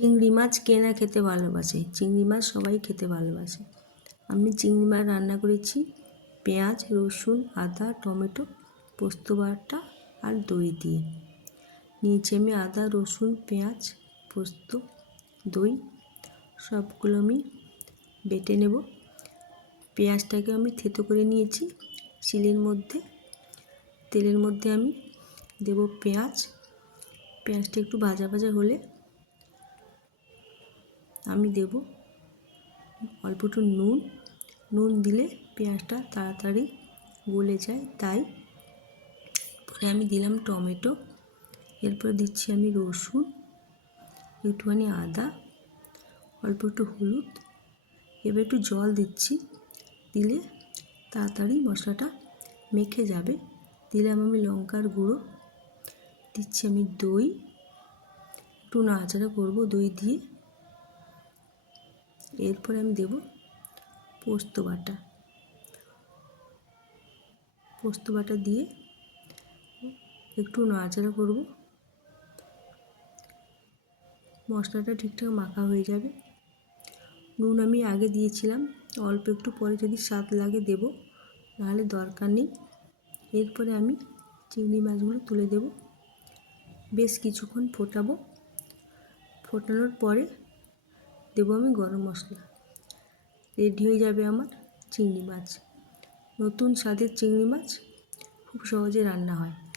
চিংড়ি মাছ কে না খেতে ভালোবাসে। চিংড়ি মাছ সবাই খেতে ভালোবাসে। আমি চিংড়ি মাছ রান্না করেছি। পেঁয়াজ, রসুন, আদা, টমেটো, পোস্ত বাটা আর দই দিয়ে। নিয়েছি আমি আদা, রসুন, পেঁয়াজ, পোস্ত, দই, সবগুলো আমি বেটে নেব। পেঁয়াজটাকে আমি থেতো করে নিয়েছি। শিলের মধ্যে, তেলের মধ্যে আমি দেব পেঁয়াজ। পেঁয়াজটা একটু ভাজা ভাজা হলে আমি দেব। অল্প একটু নুন। নুন দিলে পেঁয়াজটা তাড়াতাড়ি গলে যায়। তাই পরে আমি দিলাম টমেটো। এরপর দিচ্ছি আমি রসুন, একটুখানি আদা, অল্প একটু হলুদ। এবার একটু জল দিচ্ছি। দিলে তাড়াতাড়ি মশলাটা মেখে যাবে। দিলাম আমি লঙ্কার গুঁড়ো। দিচ্ছি আমি দই। একটু নাড়াচাড়া করব দই দিয়ে। এরপরে আমি দেব পোস্ত বাটা। পোস্ত বাটা দিয়ে একটু নাড়াচাড়া করব। মশলাটা ঠিকঠাক মাখা হয়ে যাবে। নুন আমি আগে দিয়েছিলাম, অল্প একটু পরে যদি স্বাদ লাগে দেব, নাহলে দরকার নেই। এরপরে আমি চিংড়ি মাছগুলো তুলে দেব। বেশ কিছুক্ষণ ফোটাবো। ফোটানোর পরে দেবো আমি গরম মশলা। রেডি হয়ে যাবে আমার চিংড়ি মাছ। নতুন স্বাদের চিংড়ি মাছ খুব সহজে রান্না হয়।